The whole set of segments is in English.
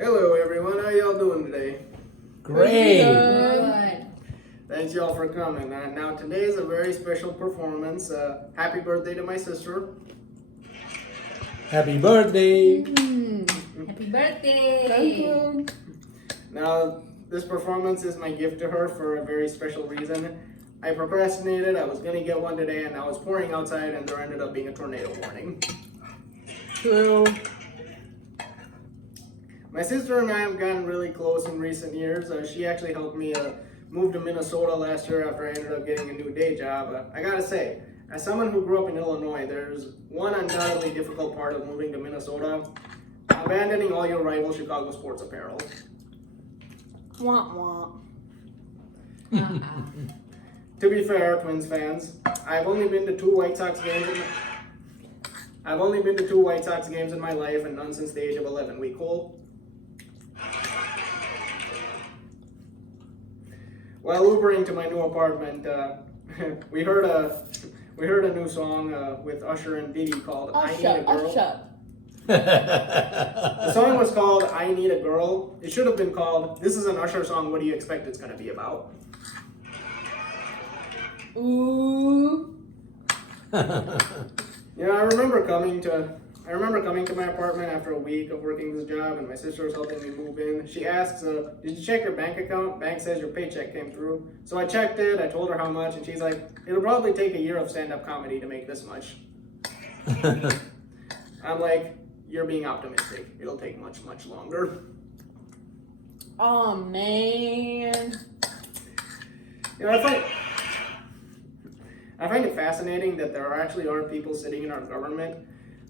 Hello everyone, how y'all doing today? Great. Good. Thanks y'all for coming. Now today is a very special performance. Happy birthday to my sister. Happy birthday. Happy birthday. Thank you. Now this performance is my gift to her for a very special reason. I procrastinated, I was gonna get one today, and now it's pouring outside and there ended up being a tornado warning. True. My sister and I have gotten really close in recent years. She actually helped me move to Minnesota last year after I ended up getting a new day job. I gotta say, as someone who grew up in Illinois, there's one undoubtedly difficult part of moving to Minnesota: abandoning all your rival Chicago sports apparel. Womp womp. To be fair, Twins fans, I've only been to two White Sox games in my life, and none since the age of 11. We cool? While Ubering to my new apartment, we heard a new song with Usher and Diddy called "I Need a Girl." The song was called "I Need a Girl." It should have been called "This is an Usher song. What do you expect it's gonna be about?" Ooh. Yeah, I remember coming to my apartment after a week of working this job, and my sister was helping me move in. She asks, "Did you check your bank account? Bank says your paycheck came through." So I checked it. I told her how much, and she's like, "It'll probably take a year of stand-up comedy to make this much." I'm like, "You're being optimistic. It'll take much, much longer." Oh man. You know, I find it fascinating that there actually are people sitting in our government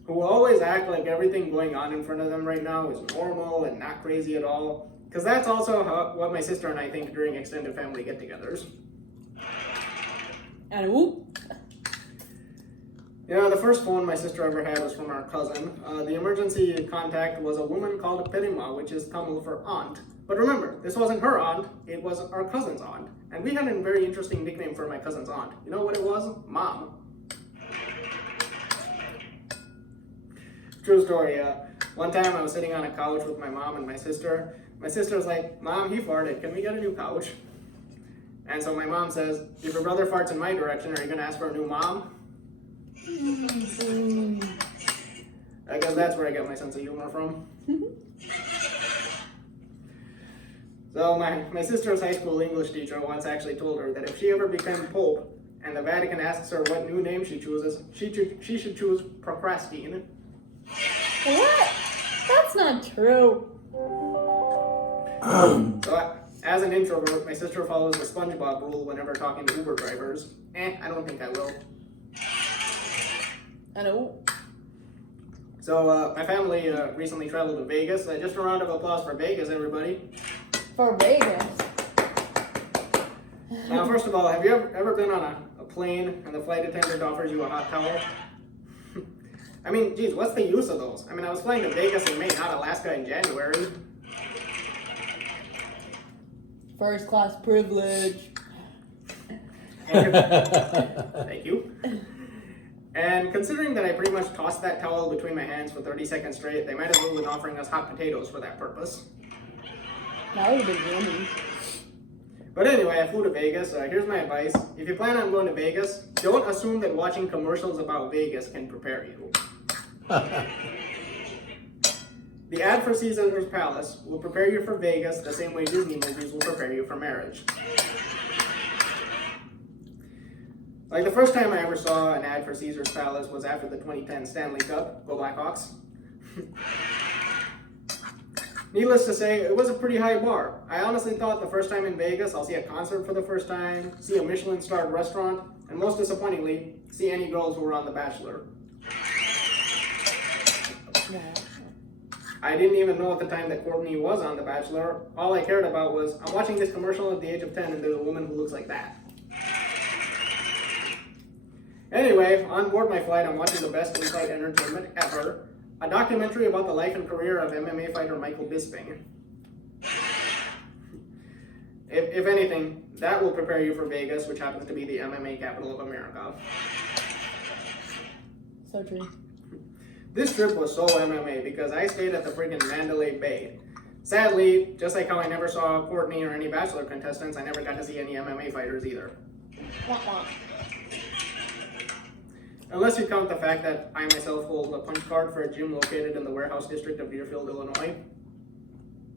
who always act like everything going on in front of them right now is normal and not crazy at all. Because that's also what my sister and I think during extended family get-togethers. And whoop. Yeah, the first phone my sister ever had was from our cousin. The emergency contact was a woman called Perima, which is Tamil for aunt. But remember, this wasn't her aunt, it was our cousin's aunt. And we had a very interesting nickname for my cousin's aunt. You know what it was? Mom. True story. One time I was sitting on a couch with my mom and my sister. My sister was like, "Mom, he farted. Can we get a new couch?" And so my mom says, "If your brother farts in my direction, are you going to ask for a new mom?" I guess that's where I get my sense of humor from. So my sister's high school English teacher once actually told her that if she ever became Pope and the Vatican asks her what new name she chooses, she should choose Procrastine. What? That's not true. So as an introvert, my sister follows the SpongeBob rule whenever talking to Uber drivers. I don't think I will. I know. So my family recently traveled to Vegas. Just a round of applause for Vegas, everybody. For Vegas. Now, first of all, have you ever been on a plane and the flight attendant offers you a hot towel? I mean, geez, what's the use of those? I mean, I was flying to Vegas in May, not Alaska in January. First class privilege. Thank you. And considering that I pretty much tossed that towel between my hands for 30 seconds straight, they might as well have been offering us hot potatoes for that purpose. That would have been yummy. But anyway, I flew to Vegas. Here's my advice. If you plan on going to Vegas, don't assume that watching commercials about Vegas can prepare you. The ad for Caesar's Palace will prepare you for Vegas the same way Disney movies will prepare you for marriage. Like the first time I ever saw an ad for Caesar's Palace was after the 2010 Stanley Cup. Go Blackhawks. Needless to say, it was a pretty high bar. I honestly thought the first time in Vegas, I'll see a concert for the first time, see a Michelin-starred restaurant, and most disappointingly, see any girls who were on The Bachelor. Yeah. I didn't even know at the time that Courtney was on The Bachelor. All I cared about was, I'm watching this commercial at the age of 10 and there's a woman who looks like that. Anyway, on board my flight, I'm watching the best in-flight entertainment ever, a documentary about the life and career of MMA fighter Michael Bisping. If anything, that will prepare you for Vegas, which happens to be the MMA capital of America. So true. This trip was so MMA because I stayed at the friggin' Mandalay Bay. Sadly, just like how I never saw Courtney or any Bachelor contestants, I never got to see any MMA fighters either. Wah, wah. Unless you count the fact that I myself hold a punch card for a gym located in the warehouse district of Deerfield, Illinois.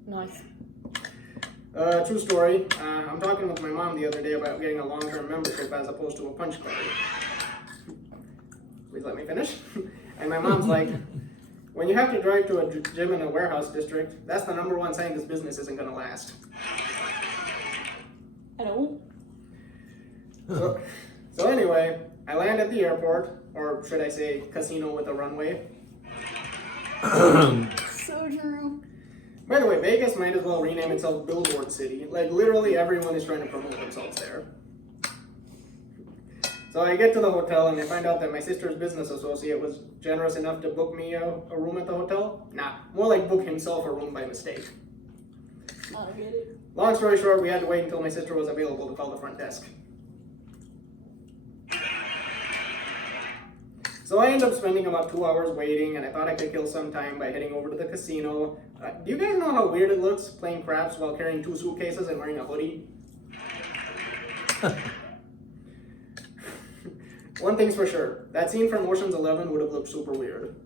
Nice. True story. I'm talking with my mom the other day about getting a long-term membership as opposed to a punch card. Please let me finish. And my mom's like, when you have to drive to a gym in a warehouse district, that's the number one sign this business isn't going to last. Hello. So anyway, I land at the airport, or should I say casino with a runway. So true. By the way, Vegas might as well rename itself Billboard City. Like, literally everyone is trying to promote themselves there. So I get to the hotel and I find out that my sister's business associate was generous enough to book me a room at the hotel. Nah, more like book himself a room by mistake. I get it. Long story short, we had to wait until my sister was available to call the front desk. So I ended up spending about 2 hours waiting, and I thought I could kill some time by heading over to the casino. Do you guys know how weird it looks playing craps while carrying 2 suitcases and wearing a hoodie? One thing's for sure, that scene from Ocean's 11 would have looked super weird.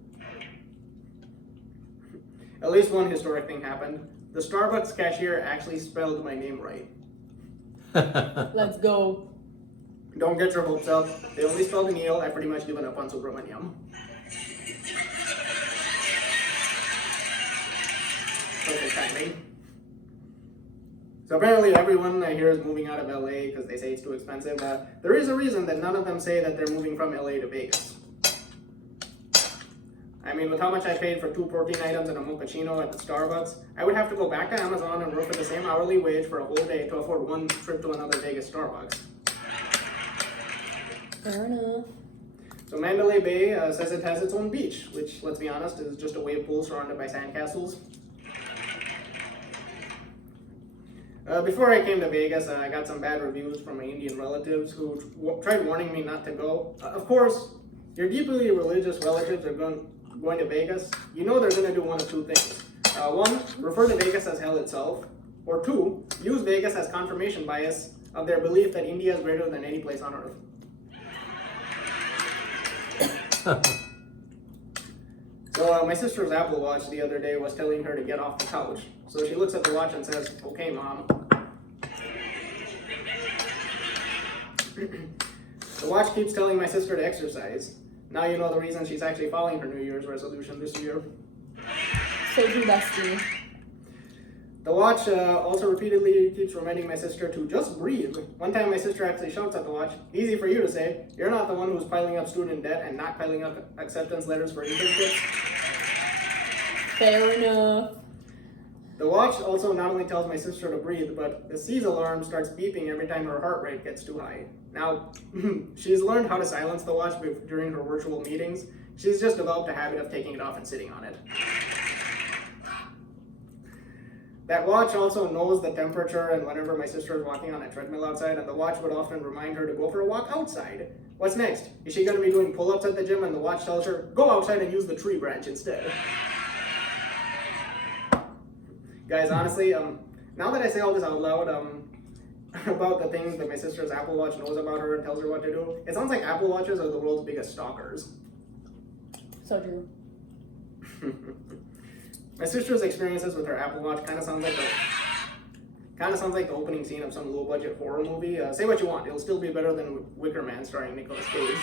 At least one historic thing happened. The Starbucks cashier actually spelled my name right. Let's go. Don't get your hopes up. They only spelled Neil. I've pretty much given up on Subramaniam. Perfect timing. So apparently everyone I hear is moving out of LA because they say it's too expensive. There is a reason that none of them say that they're moving from LA to Vegas. I mean, with how much I paid for 2 protein items and a mochaccino at the Starbucks, I would have to go back to Amazon and work for the same hourly wage for a whole day to afford one trip to another Vegas Starbucks. Fair enough. So Mandalay Bay says it has its own beach, which, let's be honest, is just a wave pool surrounded by sandcastles. Before I came to Vegas, I got some bad reviews from my Indian relatives who tried warning me not to go. Of course, your deeply religious relatives are going to Vegas. You know they're going to do one of 2 things. 1, refer to Vegas as hell itself. Or 2, use Vegas as confirmation bias of their belief that India is greater than any place on earth. So my sister's Apple Watch the other day was telling her to get off the couch. So she looks at the watch and says, "Okay, Mom." The watch keeps telling my sister to exercise. Now you know the reason she's actually following her New Year's resolution this year. So true, bestie. The watch also repeatedly keeps reminding my sister to just breathe. One time my sister actually shouts at the watch, "Easy for you to say, you're not the one who's piling up student debt and not piling up acceptance letters for internships." Fair enough. The watch also not only tells my sister to breathe, but the seize alarm starts beeping every time her heart rate gets too high. Now, she's learned how to silence the watch during her virtual meetings. She's just developed a habit of taking it off and sitting on it. That watch also knows the temperature and whenever my sister is walking on a treadmill outside, and the watch would often remind her to go for a walk outside. What's next? Is she going to be doing pull-ups at the gym and the watch tells her, "Go outside and use the tree branch instead"? Guys, honestly, now that I say all this out loud, about the things that my sister's Apple Watch knows about her and tells her what to do, it sounds like Apple Watches are the world's biggest stalkers. So true. My sister's experiences with her Apple Watch kind of sounds like the opening scene of some low-budget horror movie. Say what you want, it'll still be better than Wicker Man starring Nicolas Cage.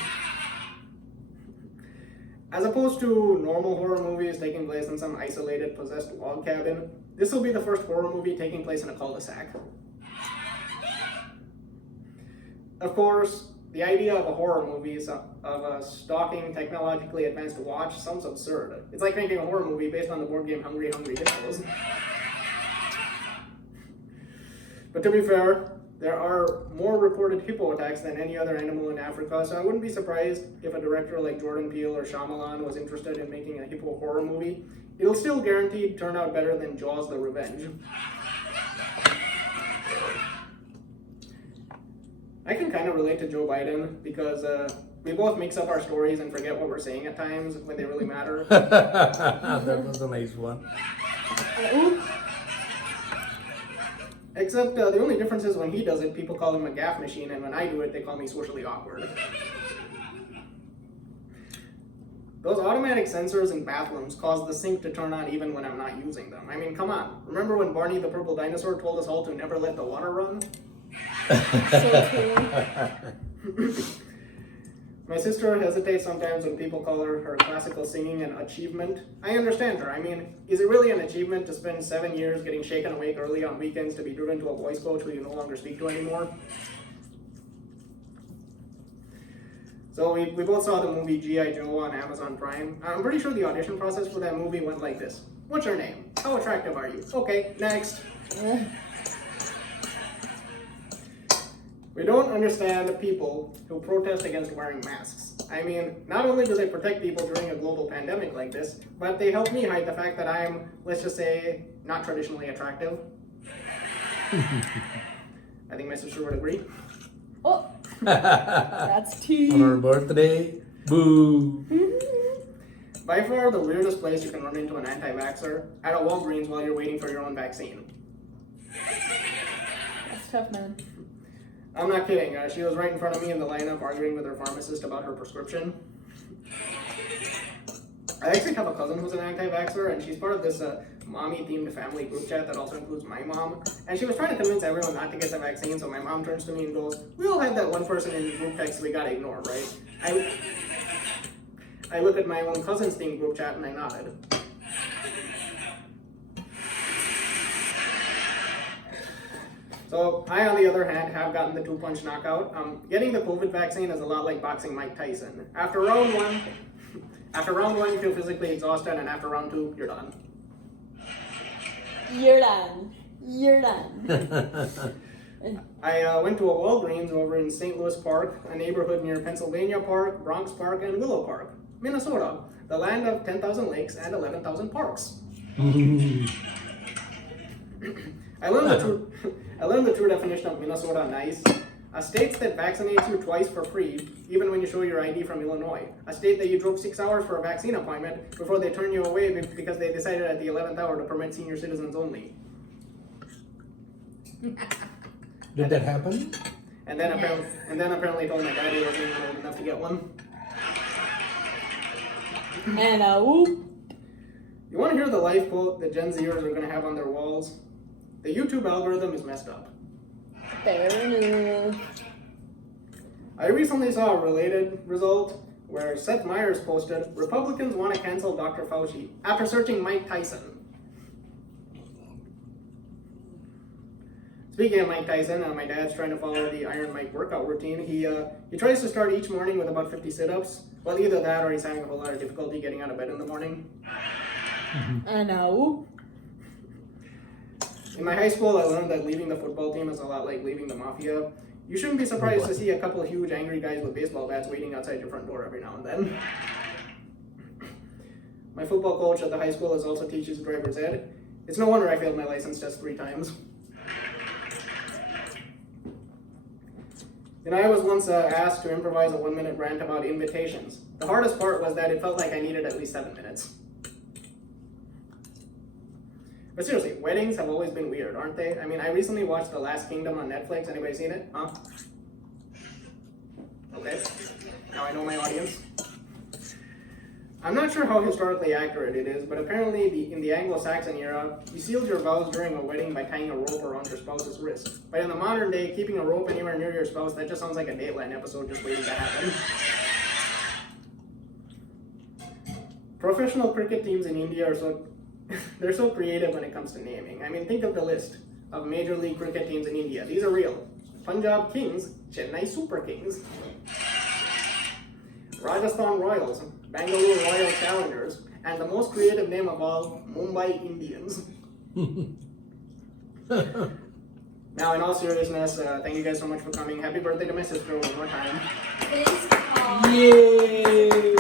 As opposed to normal horror movies taking place in some isolated, possessed log cabin, this will be the first horror movie taking place in a cul-de-sac. Of course, the idea of a horror movie of a stalking, technologically advanced watch sounds absurd. It's like making a horror movie based on the board game Hungry Hungry Hippos. But to be fair, there are more reported hippo attacks than any other animal in Africa, so I wouldn't be surprised if a director like Jordan Peele or Shyamalan was interested in making a hippo horror movie. It'll still guaranteed turn out better than Jaws: The Revenge. I can kind of relate to Joe Biden because we both mix up our stories and forget what we're saying at times when they really matter. That was a nice one. Except the only difference is when he does it, people call him a gaff machine, and when I do it, they call me socially awkward. Those automatic sensors in bathrooms cause the sink to turn on even when I'm not using them. I mean, come on. Remember when Barney the Purple Dinosaur told us all to never let the water run? So true. My sister hesitates sometimes when people call her classical singing an achievement. I understand her. I mean, is it really an achievement to spend 7 years getting shaken awake early on weekends to be driven to a voice coach who you no longer speak to anymore? So we both saw the movie G.I. Joe on Amazon Prime. I'm pretty sure the audition process for that movie went like this. What's your name? How attractive are you? Okay, next. We don't understand the people who protest against wearing masks. I mean, not only do they protect people during a global pandemic like this, but they help me hide the fact that I'm, let's just say, not traditionally attractive. I think my sister would agree. Oh, that's tea. On her birthday, boo. By far the weirdest place you can run into an anti-vaxxer, at a Walgreens while you're waiting for your own vaccine. That's tough, man. I'm not kidding. She was right in front of me in the lineup arguing with her pharmacist about her prescription. I actually have a cousin who's an anti-vaxxer, and she's part of this mommy-themed family group chat that also includes my mom. And she was trying to convince everyone not to get the vaccine, so my mom turns to me and goes, "We all had that one person in the group text we gotta ignore, right?" I look at my own cousin's themed group chat and I nodded. So I, on the other hand, have gotten the 2-punch knockout. Getting the COVID vaccine is a lot like boxing Mike Tyson. After round one, you feel physically exhausted, and after round 2, you're done. You're done. You're done. I went to a Walgreens over in St. Louis Park, a neighborhood near Pennsylvania Park, Bronx Park, and Willow Park, Minnesota, the land of 10,000 lakes and 11,000 parks. I learned the true definition of Minnesota nice. A state that vaccinates you twice for free, even when you show your ID from Illinois. A state that you drove 6 hours for a vaccine appointment before they turn you away because they decided at the 11th hour to permit senior citizens only. Did that happen? And then apparently told my dad he wasn't even old enough to get one. And whoop. You want to hear the life quote that Gen Zers are going to have on their walls? The YouTube algorithm is messed up. Fair enough. I recently saw a related result where Seth Meyers posted, "Republicans want to cancel Dr. Fauci," after searching Mike Tyson. Speaking of Mike Tyson, my dad's trying to follow the Iron Mike workout routine. He tries to start each morning with about 50 sit-ups. Well, either that or he's having a whole lot of difficulty getting out of bed in the morning. And whoop. In my high school, I learned that leaving the football team is a lot like leaving the mafia. You shouldn't be surprised to see a couple of huge angry guys with baseball bats waiting outside your front door every now and then. My football coach at the high school also teaches driver's ed. It's no wonder I failed my license test 3 times. And I was once asked to improvise a 1-minute rant about invitations. The hardest part was that it felt like I needed at least 7 minutes. But seriously, weddings have always been weird, aren't they? I mean, I recently watched The Last Kingdom on Netflix. Anybody seen it? Huh? Okay. Now I know my audience. I'm not sure how historically accurate it is, but apparently in the Anglo-Saxon era, you sealed your vows during a wedding by tying a rope around your spouse's wrist. But in the modern day, keeping a rope anywhere near your spouse, that just sounds like a Dateline episode just waiting to happen. Professional cricket teams in India are they're so creative when it comes to naming. I mean, think of the list of Major League cricket teams in India. These are real. Punjab Kings, Chennai Super Kings, Rajasthan Royals, Bangalore Royal Challengers, and the most creative name of all, Mumbai Indians. Now, in all seriousness, thank you guys so much for coming. Happy birthday to my sister one more time. Thanks, Paul. Yay!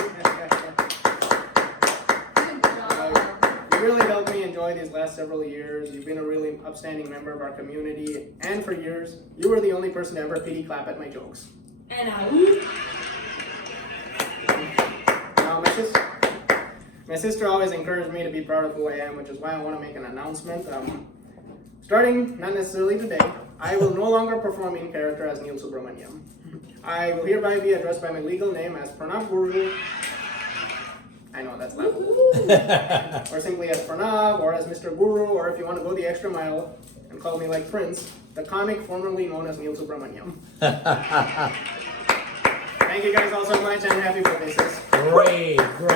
You really helped me enjoy these last several years. You've been a really upstanding member of our community, and for years, you were the only person to ever pity clap at my jokes. And whoop. Now, my sister always encouraged me to be proud of who I am, which is why I want to make an announcement. Starting, not necessarily today, I will no longer perform in character as Neil Subramaniam. I will hereby be addressed by my legal name as Pranav Guru. I know that's loud. Or simply as Pranav, or as Mr. Guru, or if you want to go the extra mile and call me like Prince, the comic formerly known as Neil Subramaniam. Thank you guys all so much, and happy birthday, sis. Great, great.